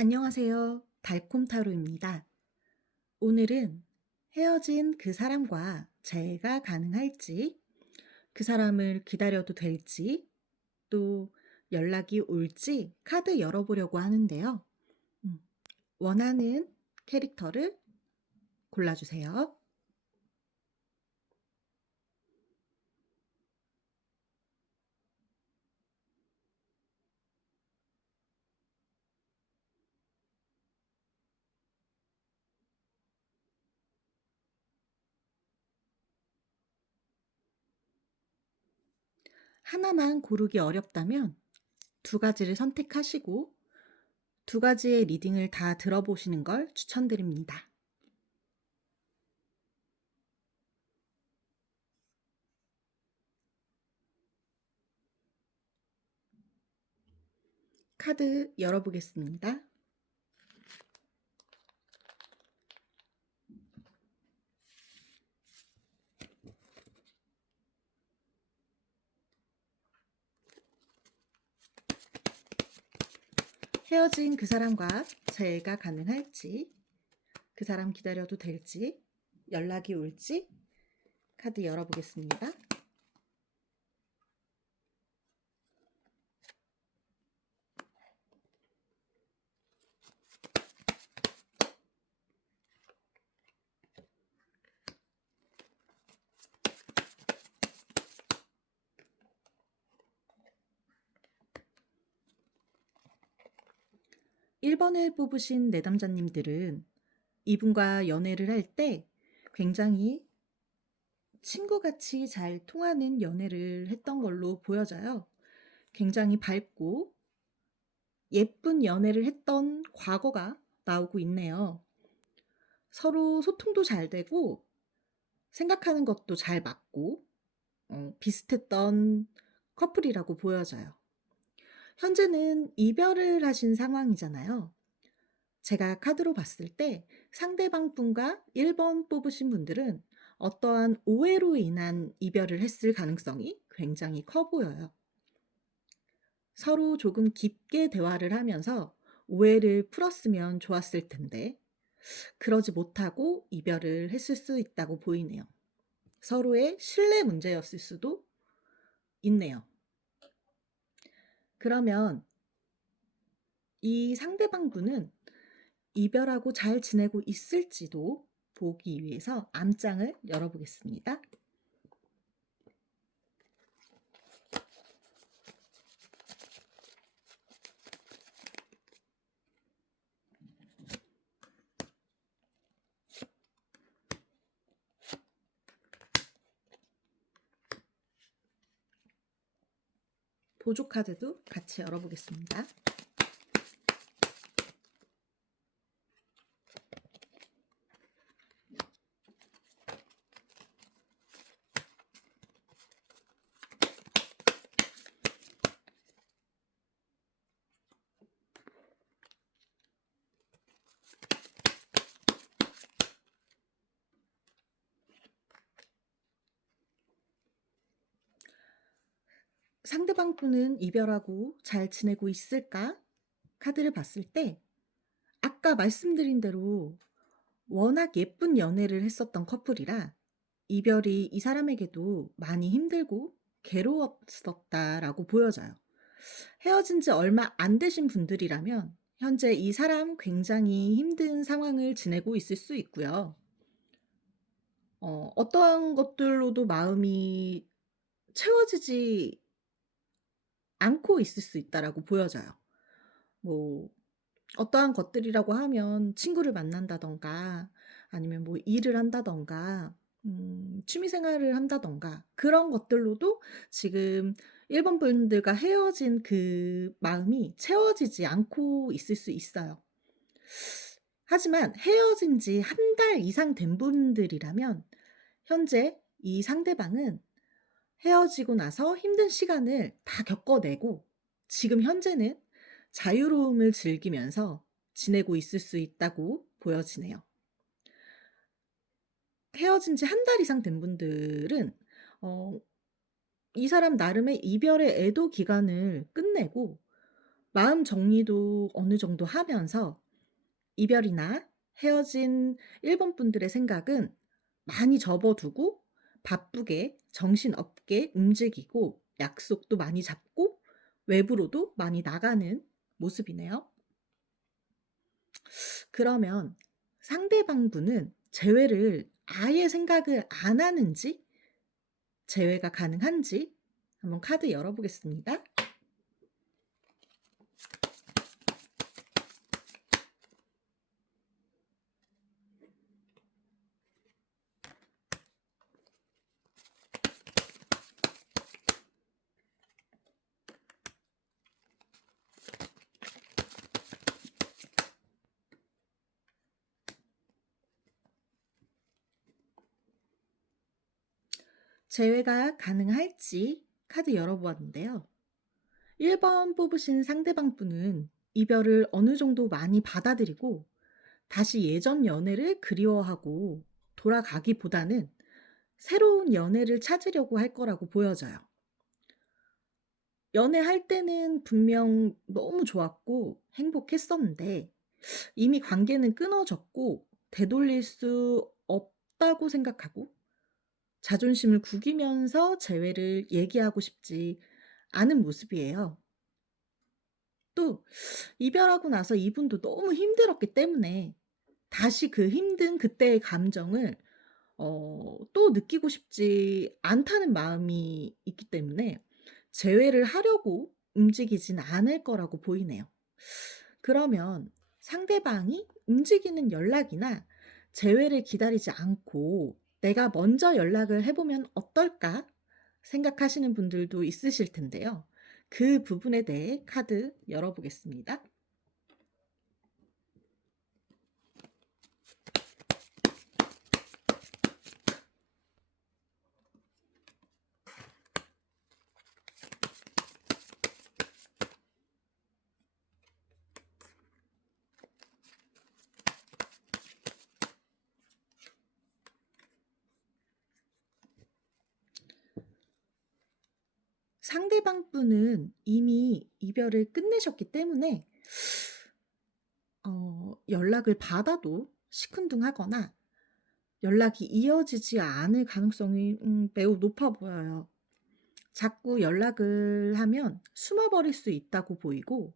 안녕하세요. 달콤타로입니다. 오늘은 헤어진 그 사람과 재회가 가능할지, 그 사람을 기다려도 될지, 또 연락이 올지 카드 열어보려고 하는데요. 음, 원하는 캐릭터를 골라주세요. 하나만 고르기 어렵다면 두 가지를 선택하시고 두 가지의 리딩을 다 들어보시는 걸 추천드립니다. 카드 열어보겠습니다. 헤어진 그 사람과 재회가 가능할지, 그 사람 기다려도 될지, 연락이 올지 카드 열어보겠습니다. 1번을 뽑으신 내담자님들은 이분과 연애를 할 때 굉장히 친구같이 잘 통하는 연애를 했던 걸로 보여져요. 굉장히 밝고 예쁜 연애를 했던 과거가 나오고 있네요. 서로 소통도 잘 되고 생각하는 것도 잘 맞고 비슷했던 커플이라고 보여져요. 현재는 이별을 하신 상황이잖아요. 제가 카드로 봤을 때 상대방 분과 1번 뽑으신 분들은 어떠한 오해로 인한 이별을 했을 가능성이 굉장히 커 보여요. 서로 조금 깊게 대화를 하면서 오해를 풀었으면 좋았을 텐데 그러지 못하고 이별을 했을 수 있다고 보이네요. 서로의 신뢰 문제였을 수도 있네요. 그러면 이 상대방 분은 이별하고 잘 지내고 있을지도 보기 위해서 암장을 열어보겠습니다. 보조 카드도 같이 열어보겠습니다. 상대방 분은 이별하고 잘 지내고 있을까? 카드를 봤을 때 아까 말씀드린 대로 워낙 예쁜 연애를 했었던 커플이라 이별이 이 사람에게도 많이 힘들고 괴로웠었다라고 보여져요. 헤어진 지 얼마 안 되신 분들이라면 현재 이 사람 굉장히 힘든 상황을 지내고 있을 수 있고요. 어떠한 것들로도 마음이 채워지지 않고 있을 수 있다라고 보여져요. 뭐 어떠한 것들이라고 하면 친구를 만난다든가 아니면 뭐 일을 한다든가 취미 생활을 한다든가 그런 것들로도 지금 1번 분들과 헤어진 그 마음이 채워지지 않고 있을 수 있어요. 하지만 헤어진 지 한 달 이상 된 분들이라면 현재 이 상대방은 헤어지고 나서 힘든 시간을 다 겪어내고 지금 현재는 자유로움을 즐기면서 지내고 있을 수 있다고 보여지네요. 헤어진 지 한 달 이상 된 분들은 어 이 사람 나름의 이별의 애도 기간을 끝내고 마음 정리도 어느 정도 하면서 이별이나 헤어진 일본 분들의 생각은 많이 접어두고 바쁘게 정신없게 움직이고 약속도 많이 잡고 외부로도 많이 나가는 모습이네요. 그러면 상대방 분은 재회를 아예 생각을 안 하는지, 재회가 가능한지 한번 카드 열어보겠습니다. 재회가 가능할지 카드 열어보았는데요. 1번 뽑으신 상대방 분은 이별을 어느 정도 많이 받아들이고 다시 예전 연애를 그리워하고 돌아가기보다는 새로운 연애를 찾으려고 할 거라고 보여져요. 연애할 때는 분명 너무 좋았고 행복했었는데 이미 관계는 끊어졌고 되돌릴 수 없다고 생각하고 자존심을 구기면서 재회를 얘기하고 싶지 않은 모습이에요. 또 이별하고 나서 이분도 너무 힘들었기 때문에 다시 그 힘든 그때의 감정을 또 느끼고 싶지 않다는 마음이 있기 때문에 재회를 하려고 움직이진 않을 거라고 보이네요. 그러면 상대방이 움직이는 연락이나 재회를 기다리지 않고 '내가 먼저 연락을 해 보면 어떨까?' 생각하시는 분들도 있으실 텐데요. 그 부분에 대해 카드 열어 보겠습니다. 상대방 분은 이미 이별을 끝내셨기 때문에 연락을 받아도 시큰둥하거나 연락이 이어지지 않을 가능성이 매우 높아 보여요. 자꾸 연락을 하면 숨어 버릴 수 있다고 보이고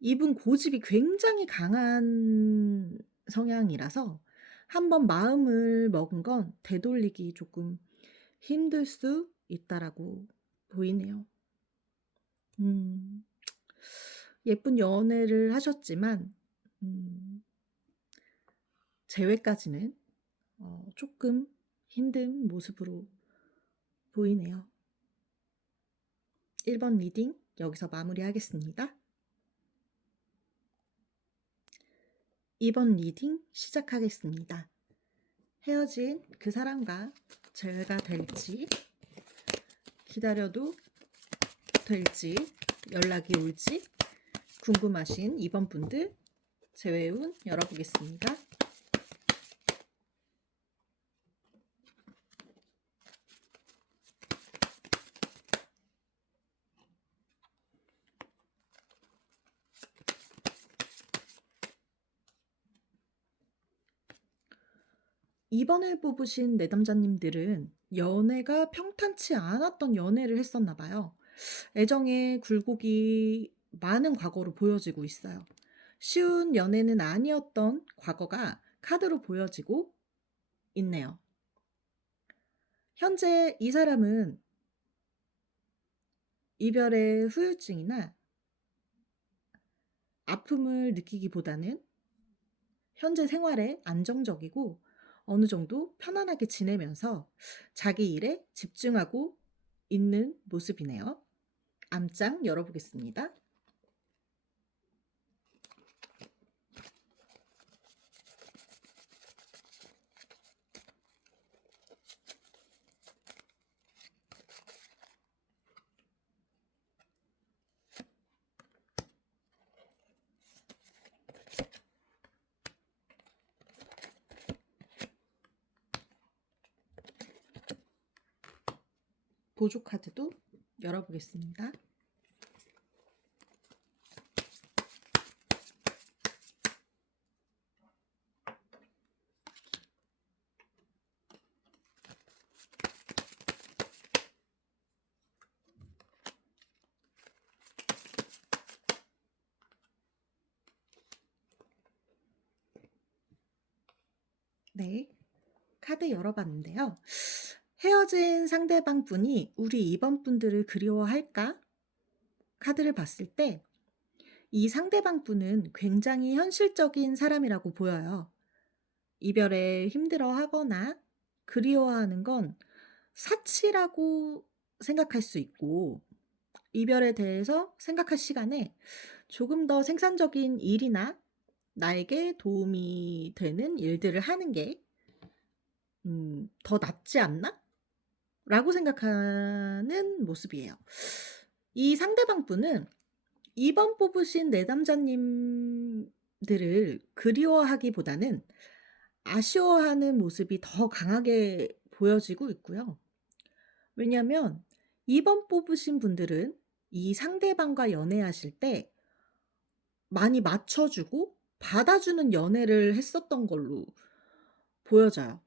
이분 고집이 굉장히 강한 성향이라서 한번 마음을 먹은 건 되돌리기 조금 힘들 수 있다라고 보이네요. 음. 예쁜 연애를 하셨지만 음 재회까지는 쪼끔 힘든 모습으로 보이네요. 1번 리딩 여기서 마무리하겠습니다. 2번 리딩 시작하겠습니다. 헤어진 그 사람과 재회가 될지, 기다려도 될지, 연락이 올지 궁금하신 2번 분들 재회 운 열어보겠습니다. 이번을 뽑으신 내담자님들은 연애가 평탄치 않았던 연애를 했었나 봐요. 애정의 굴곡이 많은 과거로 보여지고 있어요. 쉬운 연애는 아니었던 과거가 카드로 보여지고 있네요. 현재 이 사람은 이별의 후유증이나 아픔을 느끼기보다는 현재 생활에 안정적이고 어느 정도 편안하게 지내면서 자기 일에 집중하고 있는 모습이네요. 암장 열어보겠습니다. 보조 카드도 열어보겠습니다. 네. 카드 열어봤는데요. 헤어진 상대방 분이 우리 2번 분들을 그리워할까? 카드를 봤을 때 이 상대방 분은 굉장히 현실적인 사람이라고 보여요. 이별에 힘들어하거나 그리워하는 건 사치라고 생각할 수 있고, 이별에 대해서 생각할 시간에 조금 더 생산적인 일이나 나에게 도움이 되는 일들을 하는 게 더 낫지 않나? 라고 생각하는 모습이에요. 이 상대방 분은 2번 뽑으신 내담자님들을 그리워하기보다는 아쉬워하는 모습이 더 강하게 보여지고 있고요. 왜냐하면 2번 뽑으신 분들은 이 상대방과 연애하실 때 많이 맞춰주고 받아주는 연애를 했었던 걸로 보여져요.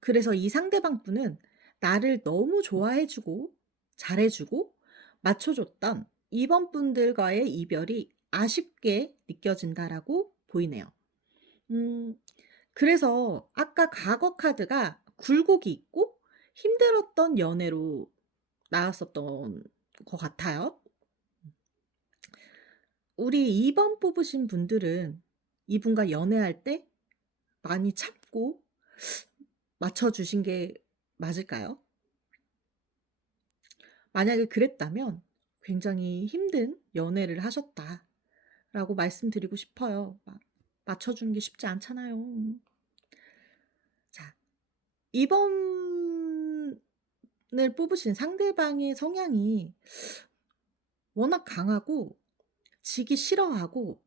그래서 이 상대방 분은 나를 너무 좋아해 주고 잘해 주고 맞춰 줬던 2번 분들과의 이별이 아쉽게 느껴진다라고 보이네요. 음 그래서 아까 과거 카드가 굴곡이 있고 힘들었던 연애로 나왔었던 것 같아요. 우리 2번 뽑으신 분들은 이분과 연애할 때 많이 참고 맞춰 주신 게 맞을까요? 만약에 그랬다면 굉장히 힘든 연애를 하셨다라고 말씀드리고 싶어요. 맞춰주는 게 쉽지 않잖아요. 자, 2번을 뽑으신 상대방의 성향이 워낙 강하고 지기 싫어하고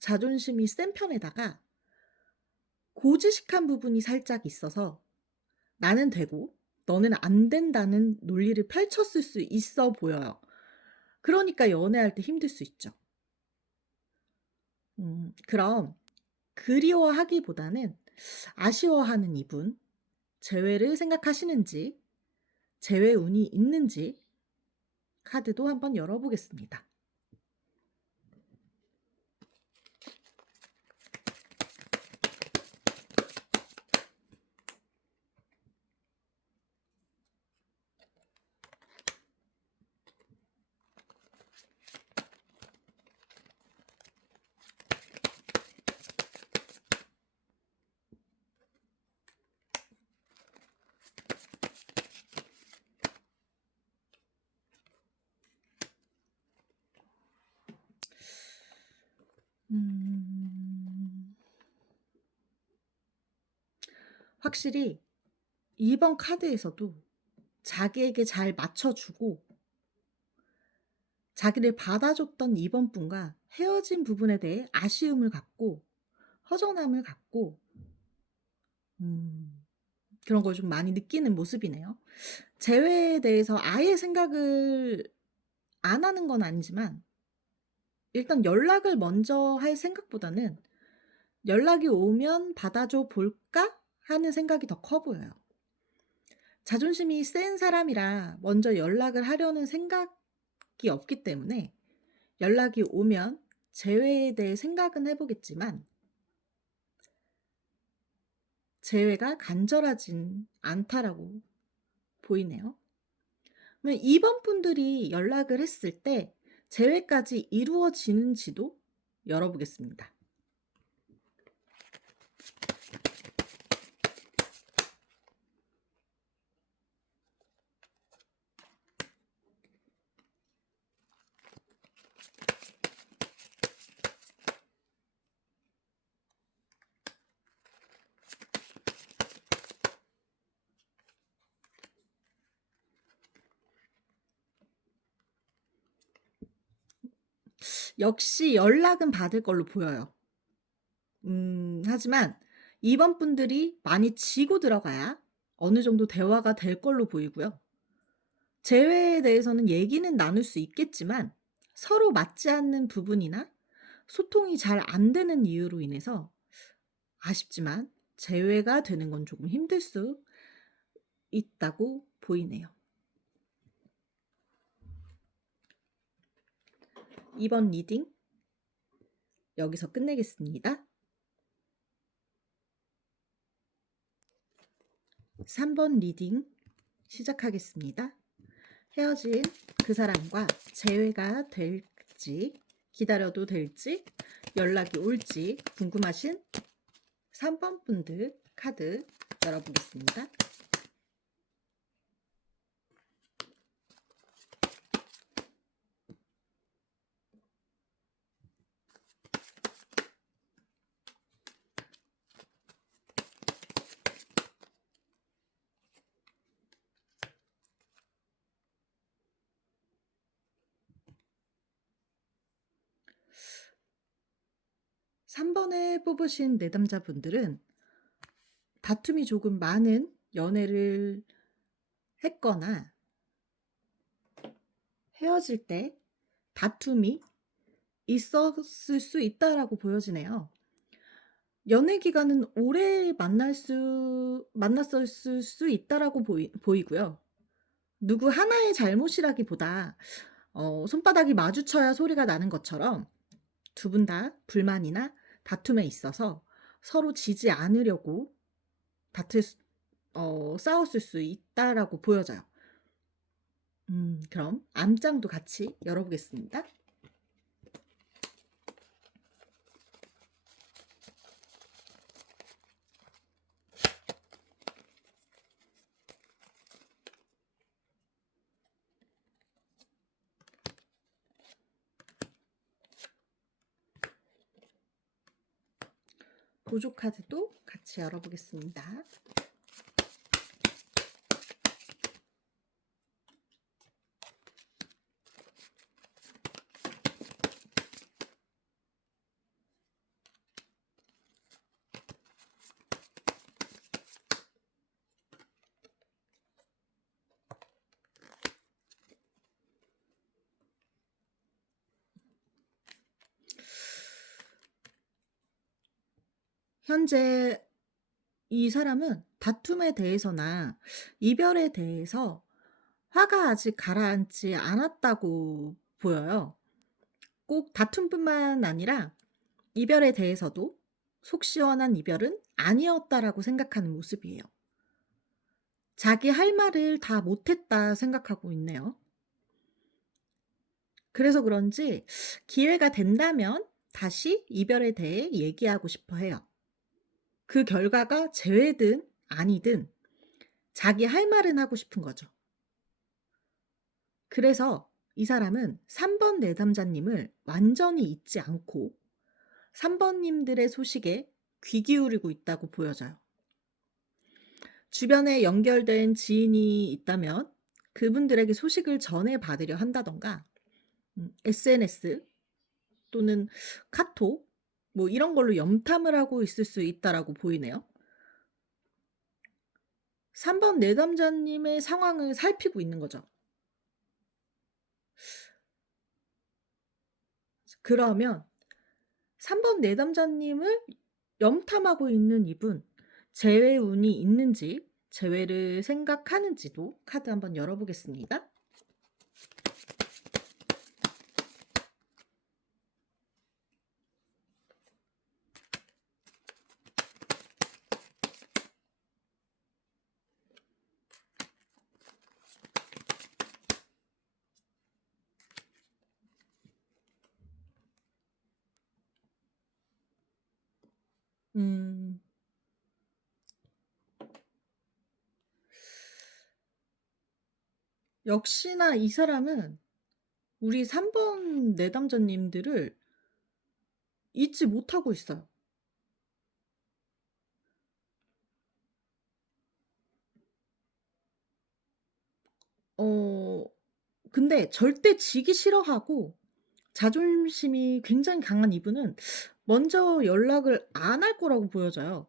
자존심이 센 편에다가 고지식한 부분이 살짝 있어서 나는 되고 너는 안 된다는 논리를 펼쳤을 수 있어 보여요. 그러니까 연애할 때 힘들 수 있죠. 그럼 그리워하기보다는 아쉬워하는 이분, 재회를 생각하시는지, 재회 운이 있는지 카드도 한번 열어보겠습니다. 음, 확실히 2번 카드에서도 자기에게 잘 맞춰주고 자기를 받아줬던 2번 분과 헤어진 부분에 대해 아쉬움을 갖고 허전함을 갖고 음, 그런 걸 좀 많이 느끼는 모습이네요. 재회에 대해서 아예 생각을 안 하는 건 아니지만 일단 연락을 먼저 할 생각보다는 '연락이 오면 받아줘 볼까?' 하는 생각이 더 커 보여요. 자존심이 센 사람이라 먼저 연락을 하려는 생각이 없기 때문에 연락이 오면 재회에 대해 생각은 해 보겠지만 재회가 간절하진 않다라고 보이네요. 그러면 2번 분들이 연락을 했을 때 재회까지 이루어지는지도 열어보겠습니다. 역시 연락은 받을 걸로 보여요. 하지만 2번 분들이 많이 지고 들어가야 어느 정도 대화가 될 걸로 보이고요. 재회에 대해서는 얘기는 나눌 수 있겠지만 서로 맞지 않는 부분이나 소통이 잘 안 되는 이유로 인해서 아쉽지만 재회가 되는 건 조금 힘들 수 있다고 보이네요. 2번 리딩, 여기서 끝내겠습니다. 3번 리딩 시작하겠습니다. 헤어진 그 사람과 재회가 될지, 기다려도 될지, 연락이 올지 궁금하신 3번 분들 카드 열어보겠습니다. 삼 번에 뽑으신 내담자분들은 다툼이 조금 많은 연애를 했거나 헤어질 때 다툼이 있었을 수 있다라고 보여지네요. 연애 기간은 오래 만났을 수 있다라고 보이고요. 누구 하나의 잘못이라기보다 손바닥이 마주쳐야 소리가 나는 것처럼 두 분 다 불만이나 다툼에 있어서 서로 지지 않으려고 다툴 수 싸웠을 수 있다라고 보여져요. 그럼 암장도 같이 열어보겠습니다. 보조 카드도 같이 열어보겠습니다. 현재 이 사람은 다툼에 대해서나 이별에 대해서 화가 아직 가라앉지 않았다고 보여요. 꼭 다툼뿐만 아니라 이별에 대해서도 속 시원한 이별은 아니었다라고 생각하는 모습이에요. 자기 할 말을 다 못했다 생각하고 있네요. 그래서 그런지 기회가 된다면 다시 이별에 대해 얘기하고 싶어 해요. 그 결과가 재회든 아니든 자기 할 말은 하고 싶은 거죠. 그래서 이 사람은 3번 내담자님을 완전히 잊지 않고 3번님들의 소식에 귀 기울이고 있다고 보여져요. 주변에 연결된 지인이 있다면 그분들에게 소식을 전해받으려 한다던가 SNS 또는 카톡 뭐 이런 걸로 염탐을 하고 있을 수 있다라고 보이네요. 3번 내담자님의 상황을 살피고 있는 거죠. 그러면 3번 내담자님을 염탐하고 있는 이분 재회 운이 있는지 재회를 생각하는지도 카드 한번 열어보겠습니다. 음. 역시나 이 사람은 우리 3번 내담자님들을 잊지 못하고 있어요. 어 근데 절대 지기 싫어하고 자존심이 굉장히 강한 이분은 먼저 연락을 안 할 거라고 보여져요.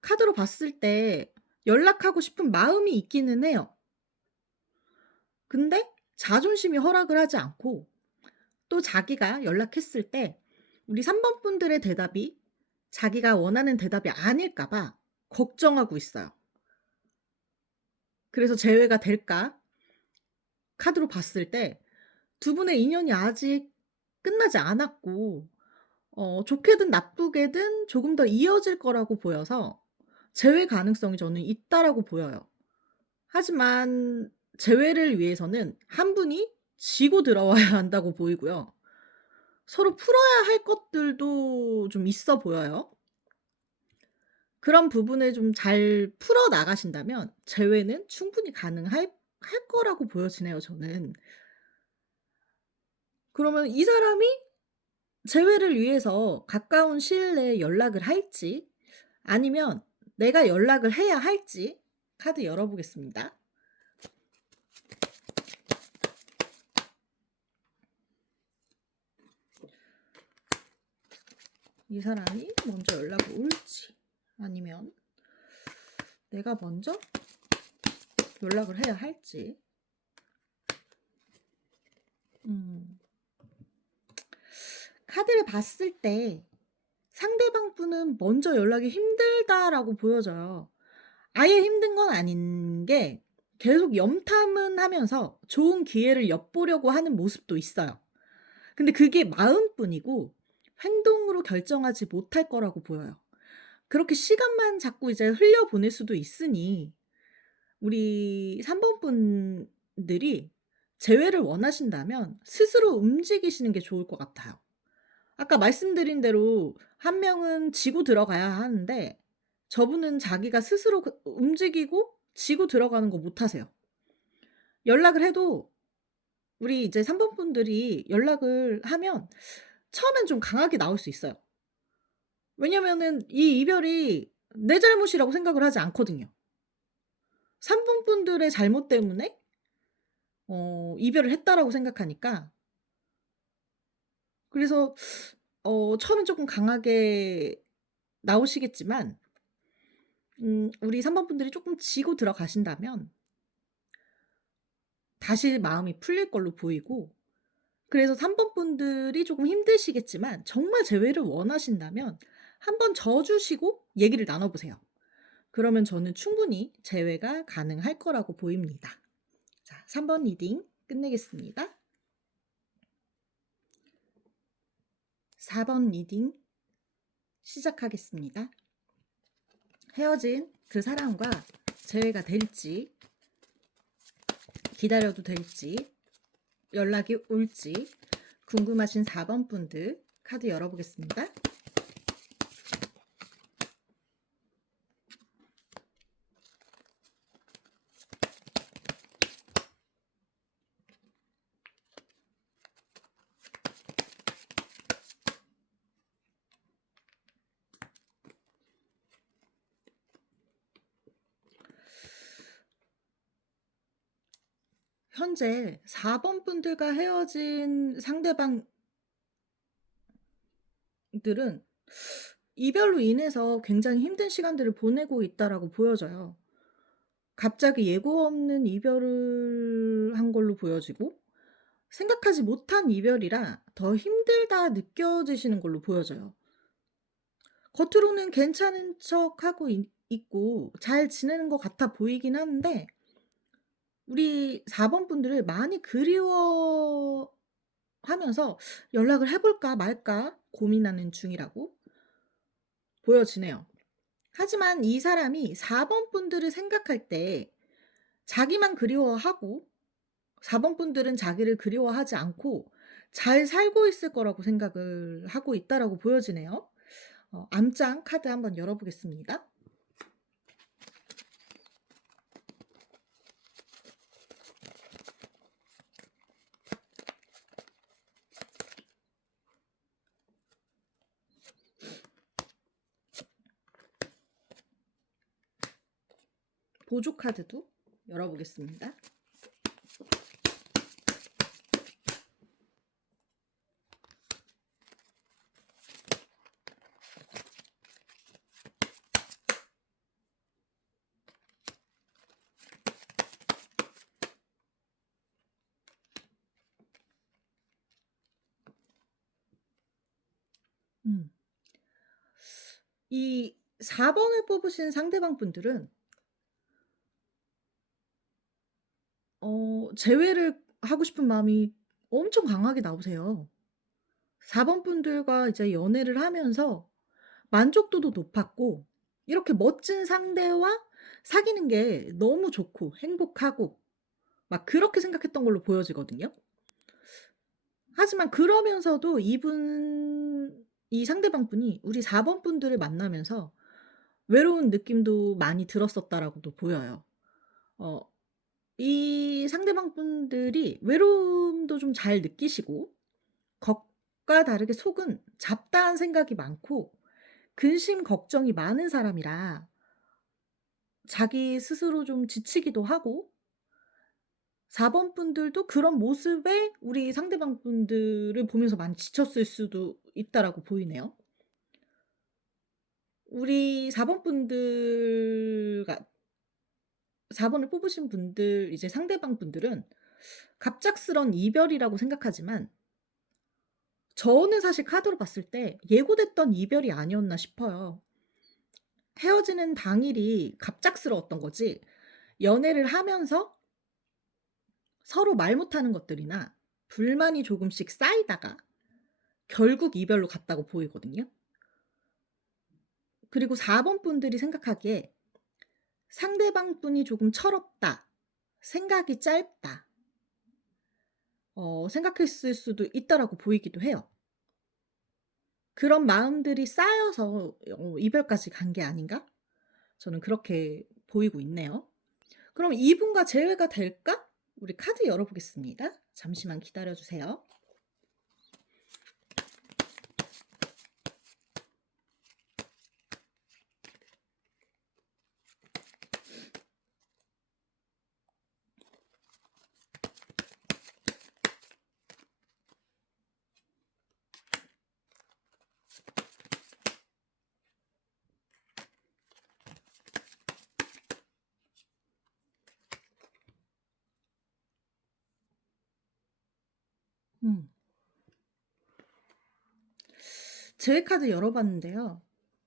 카드로 봤을 때 연락하고 싶은 마음이 있기는 해요. 근데 자존심이 허락을 하지 않고 또 자기가 연락했을 때 우리 3번 분들의 대답이 자기가 원하는 대답이 아닐까 봐 걱정하고 있어요. 그래서 재회가 될까? 카드로 봤을 때 두 분의 인연이 아직 끝나지 않았고 좋게든 나쁘게든 조금 더 이어질 거라고 보여서 재회 가능성이 저는 있다라고 보여요. 하지만 재회를 위해서는 한 분이 지고 들어와야 한다고 보이고요. 서로 풀어야 할 것들도 좀 있어 보여요. 그런 부분을 좀 잘 풀어 나가신다면 재회는 충분히 가능할 거라고 보여지네요 저는. 그러면 이 사람이 재회를 위해서 가까운 시일 내에 연락을 할지 아니면 내가 연락을 해야 할지 카드 열어 보겠습니다. 이 사람이 먼저 연락이 올지 아니면 내가 먼저 연락을 해야 할지. 음. 카드를 봤을 때 상대방 분은 먼저 연락이 힘들다라고 보여져요. 아예 힘든 건 아닌 게 계속 염탐은 하면서 좋은 기회를 엿보려고 하는 모습도 있어요. 근데 그게 마음뿐이고 행동으로 결정하지 못할 거라고 보여요. 그렇게 시간만 자꾸 이제 흘려보낼 수도 있으니 우리 3번 분들이 재회를 원하신다면 스스로 움직이시는 게 좋을 것 같아요. 아까 말씀드린 대로 한 명은 지고 들어가야 하는데 저분은 자기가 스스로 움직이고 지고 들어가는 거 못 하세요. 연락을 해도 우리 이제 3번 분들이 연락을 하면 처음엔 좀 강하게 나올 수 있어요. 왜냐면은 이 이별이 내 잘못이라고 생각을 하지 않거든요. 3번 분들의 잘못 때문에 이별을 했다라고 생각하니까 그래서 처음엔 쪼끔 강하게 나오시겠지만 우리 3번 분들이 쪼끔 지고 들어가신다면 다시 마음이 풀릴 걸로 보이고 그래서 3번 분들이 조금 힘드시겠지만 정말 재회를 원하신다면 한번 져 주시고 얘기를 나눠 보세요. 그러면 저는 충분히 재회가 가능할 거라고 보입니다. 자 3번 리딩 끝내겠습니다. 4번 리딩 시작하겠습니다. 헤어진 그 사람과 재회가 될지 기다려도 될지 연락이 올지 궁금하신 4번 분들 카드 열어 보겠습니다. 현재 4번 분들과 헤어진 상대방들은 이별로 인해서 굉장히 힘든 시간들을 보내고 있다라고 보여져요. 갑자기 예고 없는 이별을 한 걸로 보여지고 생각하지 못한 이별이라 더 힘들다 느껴지시는 걸로 보여져요. 겉으로는 괜찮은 척하고 있고 잘 지내는 것 같아 보이긴 하는데 우리 4번 분들을 많이 그리워하면서 '연락을 해 볼까 말까.' 고민하는 중이라고 보여지네요. 하지만 이 사람이 4번 분들을 생각할 때 자기만 그리워하고 4번 분들은 자기를 그리워하지 않고 잘 살고 있을 거라고 생각을 하고 있다라고 보여지네요. 암장 카드 한번 열어 보겠습니다. 보조 카드도 열어 보겠습니다. 음. 이 4 번을 뽑으신 상대방 분들은 재회를 하고 싶은 마음이 엄청 강하게 나오세요. 4번 분들과 이제 연애를 하면서 만족도도 높았고 이렇게 멋진 상대와 사귀는 게 너무 좋고 행복하고 막 그렇게 생각했던 걸로 보여지거든요. 하지만 그러면서도 이 상대방분이 우리 4번 분들을 만나면서 외로운 느낌도 많이 들었었다라고도 보여요. 어 이 상대방 분들이 외로움도 좀 잘 느끼시고 겉과 다르게 속은 잡다한 생각이 많고 근심 걱정이 많은 사람이라 자기 스스로 좀 지치기도 하고 4번 분들도 그런 모습에 우리 상대방 분들을 보면서 많이 지쳤을 수도 있다라고 보이네요. 우리 4번 분들가 4 번을 뽑으신 분들 이제 상대방 분들은 갑작스런 이별이라고 생각하지만 저는 사실 카드로 봤을 때 예고됐던 이별이 아니었나 싶어요. 헤어지는 당일이 갑작스러웠던 거지 연애를 하면서 서로 말 못하는 것들이나 불만이 조금씩 쌓이다가 결국 이별로 갔다고 보이거든요. 그리고 4번 분들이 생각하기에 상대방 분이 조금 철없다, 생각이 짧다, 생각했을 수도 있다라고 보이기도 해요. 그런 마음들이 쌓여서 이별까지 간 게 아닌가? 저는 그렇게 보이고 있네요. 그럼 이분과 재회가 될까? 우리 카드 열어 보겠습니다. 잠시만 기다려 주세요. 음. 재회 카드 열어 봤는데요.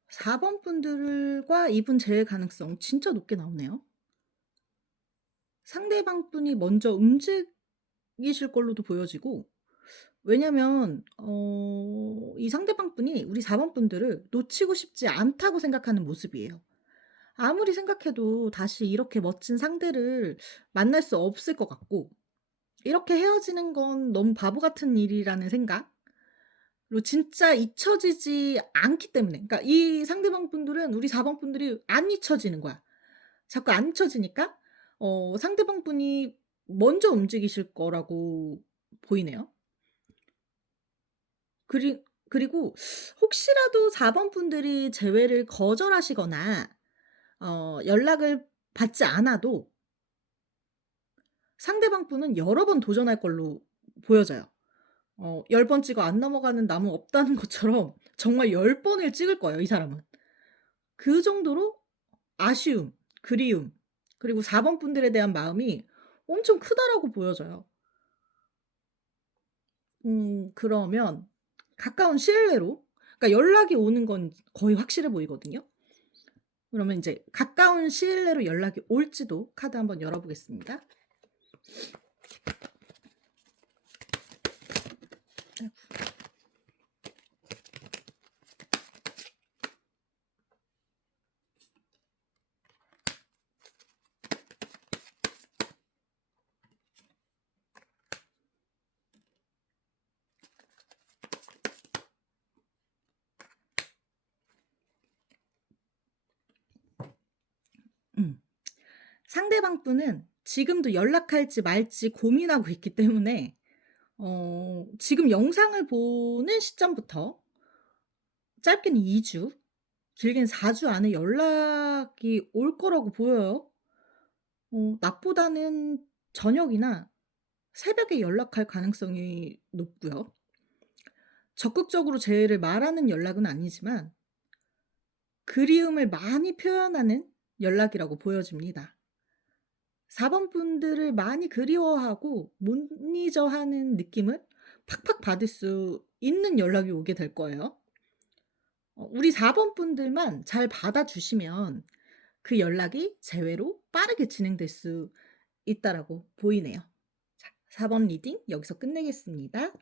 4번 분들과 이분 재회 가능성 진짜 높게 나오네요. 상대방 분이 먼저 움직이실 걸로도 보여지고 왜냐면 이 상대방 분이 우리 4번 분들을 놓치고 싶지 않다고 생각하는 모습이에요. 아무리 생각해도 다시 이렇게 멋진 상대를 만날 수 없을 것 같고 이렇게 헤어지는 건 너무 바보 같은 일이라는 생각 그리고 진짜 잊혀지지 않기 때문에 그러니까 이 상대방 분들은 우리 4번 분들이 안 잊혀지는 거야. 자꾸 안 잊혀지니까 상대방 분이 먼저 움직이실 거라고 보이네요. 그리고 혹시라도 4번 분들이 재회를 거절하시거나 연락을 받지 않아도 상대방 분은 여러 번 도전할 걸로 보여져요. 10번 찍어 안 넘어가는 나무 없다는 것처럼 정말 10 번을 찍을 거예요, 이 사람은. 그 정도로 아쉬움, 그리움 그리고 4번 분들에 대한 마음이 엄청 크다라고 보여져요. 그러면 가까운 시일 내로 그러니까 연락이 오는 건 거의 확실해 보이거든요. 그러면 인제 가까운 시일 내로 연락이 올지도 카드 한번 열어 보겠습니다. 음. 상대방 분은 지금도 연락할지 말지 고민하고 있기 때문에 지금 영상을 보는 시점부터 짧게는 2 주, 길게는 4주 안에 연락이 올 거라고 보여요. 낮보다는 저녁이나 새벽에 연락할 가능성이 높고요. 적극적으로 재회를 말하는 연락은 아니지만 그리움을 많이 표현하는 연락이라고 보여집니다. 4번 분들을 많이 그리워하고 못 잊어 하는 느낌을 팍팍 받을 수 있는 연락이 오게 될 거예요. 우리 4번 분들만 잘 받아주시면 그 연락이 재회로 빠르게 진행될 수 있다라고 보이네요. 자, 4번 리딩 여기서 끝내겠습니다.